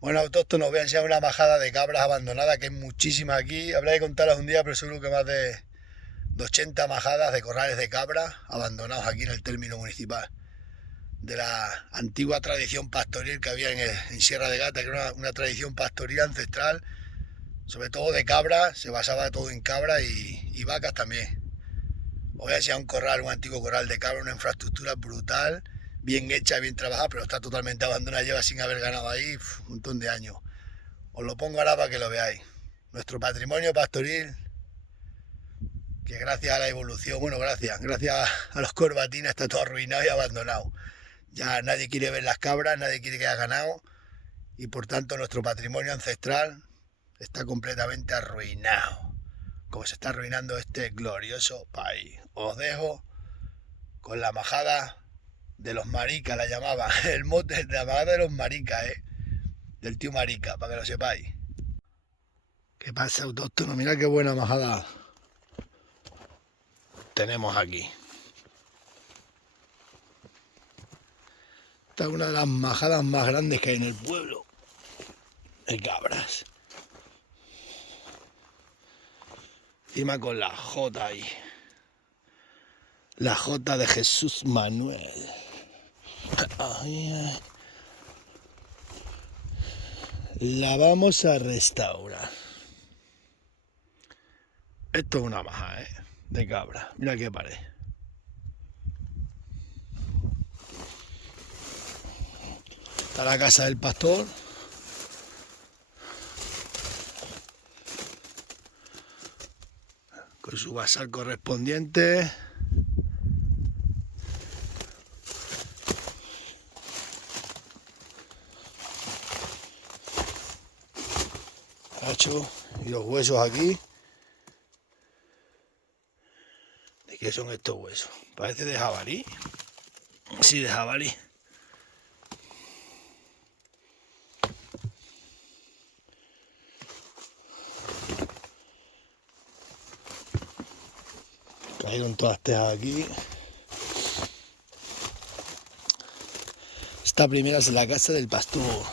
Bueno, autóctonos, os voy a enseñar una majada de cabras abandonadas, que hay muchísimas aquí. Habrá que contarlas un día, pero seguro que más de 80 majadas de corrales de cabras abandonados aquí en el término municipal. De la antigua tradición pastoril que había en Sierra de Gata, que era una tradición pastoril ancestral, sobre todo de cabras, se basaba todo en cabras y vacas también. Os voy a enseñar un corral, un antiguo corral de cabras, una infraestructura brutal, bien hecha, bien trabajada, pero está totalmente abandonada, lleva sin haber ganado ahí un montón de años. Os lo pongo ahora para que lo veáis. Nuestro patrimonio pastoril, que gracias a la evolución, bueno, gracias a los corbatines está todo arruinado y abandonado. Ya nadie quiere ver las cabras, nadie quiere que haya ganado y por tanto nuestro patrimonio ancestral está completamente arruinado, como se está arruinando este glorioso país. Os dejo con la majada de los maricas, la llamaba, el mote de la majada de los maricas, del tío Marica, para que lo sepáis. ¿Qué pasa, autóctono? Mira qué buena majada tenemos aquí. Esta es una de las majadas más grandes que hay en el pueblo de cabras. Encima con la J ahí. La J de Jesús Manuel. Ay, ay. La vamos a restaurar. Esto es una maja, de cabra. Mira qué pared. Está la casa del pastor. Con su basal correspondiente. Cacho. Y los huesos aquí. ¿De qué son estos huesos? Parece de jabalí. Sí, de jabalí. Cayeron todas las tejas aquí. Esta primera es la casa del pastor.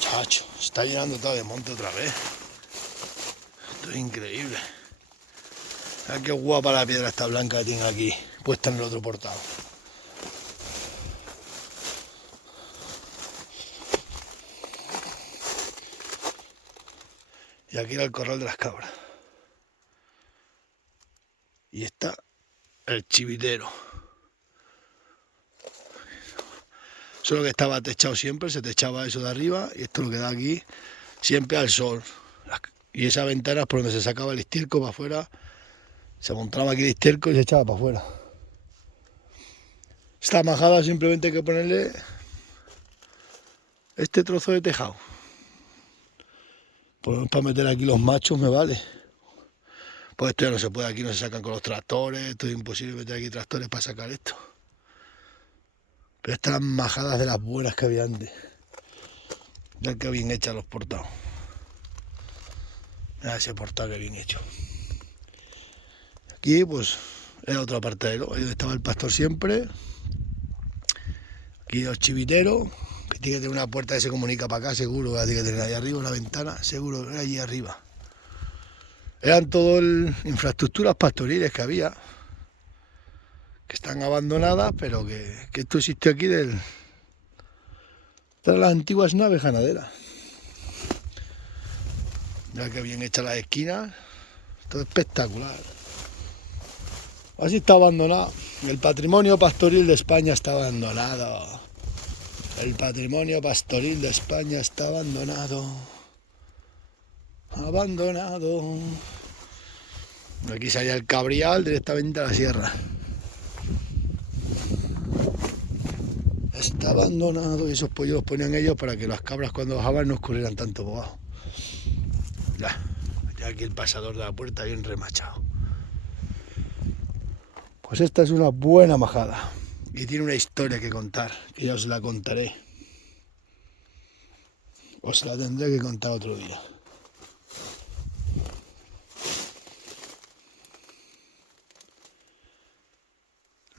Chacho, se está llenando todo de monte otra vez. Esto es increíble. Mira qué guapa la piedra esta blanca que tiene aquí, puesta en el otro portal. Y aquí era el corral de las cabras. Y está el chivitero. Solo que estaba techado siempre, se techaba eso de arriba y esto lo que da aquí siempre al sol. Y esa ventana es por donde se sacaba el estiércol para afuera. Se montaba aquí el estiércol y se echaba para afuera. Esta majada simplemente hay que ponerle este trozo de tejado. Por lo menos para meter aquí los machos me vale. Pues esto ya no se puede, aquí no se sacan con los tractores, esto es imposible meter aquí tractores para sacar esto. Pero estas majadas de las buenas que había antes. Mira que bien hechas los portados. Mira ese portado que bien hecho. Aquí pues era otra parte de lo, ahí donde estaba el pastor siempre. Aquí los chiviteros, que tiene que tener una puerta que se comunica para acá, seguro, que tiene que tener ahí arriba una ventana, seguro, era allí arriba. Eran todas infraestructuras pastoriles que había, que están abandonadas, pero que esto existe aquí de las antiguas naves ganaderas. Mira que bien hechas las esquinas, todo espectacular. Así está abandonado. El patrimonio pastoril de España está abandonado. El patrimonio pastoril de España está abandonado. Abandonado. Aquí salía el Cabrial directamente a la sierra. Está abandonado y esos pollos los ponían ellos para que las cabras cuando bajaban no escurrieran tanto por abajo. Ya aquí el pasador de la puerta bien remachado. Pues esta es una buena majada y tiene una historia que contar, que ya os la contaré. Os la tendré que contar otro día.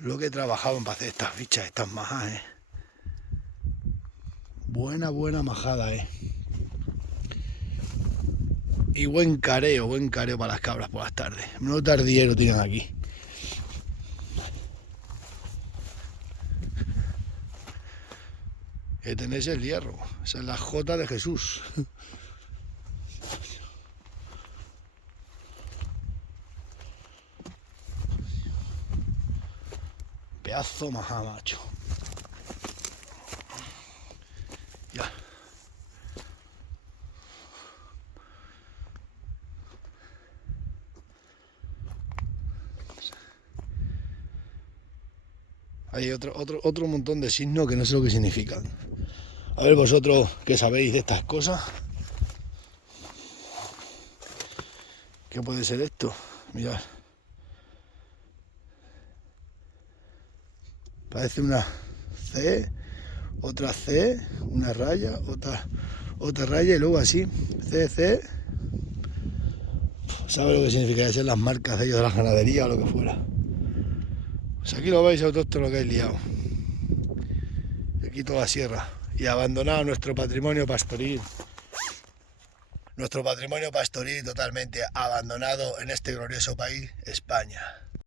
Lo que he trabajado para hacer estas bichas, estas majas, Buena majada, Y buen careo para las cabras por las tardes. No tardíero tienen aquí. Que tenéis el hierro. Esa es la J de Jesús. Pedazo majá, macho. Ya. Hay otro montón de signos que no sé lo que significan. A ver vosotros que sabéis de estas cosas. ¿Qué puede ser esto? Mirad. Parece una C, otra C, una raya, otra raya y luego así. C. ¿Sabe lo que significa? Ser las marcas de ellos de la ganadería o lo que fuera. Pues aquí lo veis, autóctono que hay liado. Aquí toda la sierra. Y abandonado nuestro patrimonio pastoril. Nuestro patrimonio pastoril totalmente abandonado en este glorioso país, España.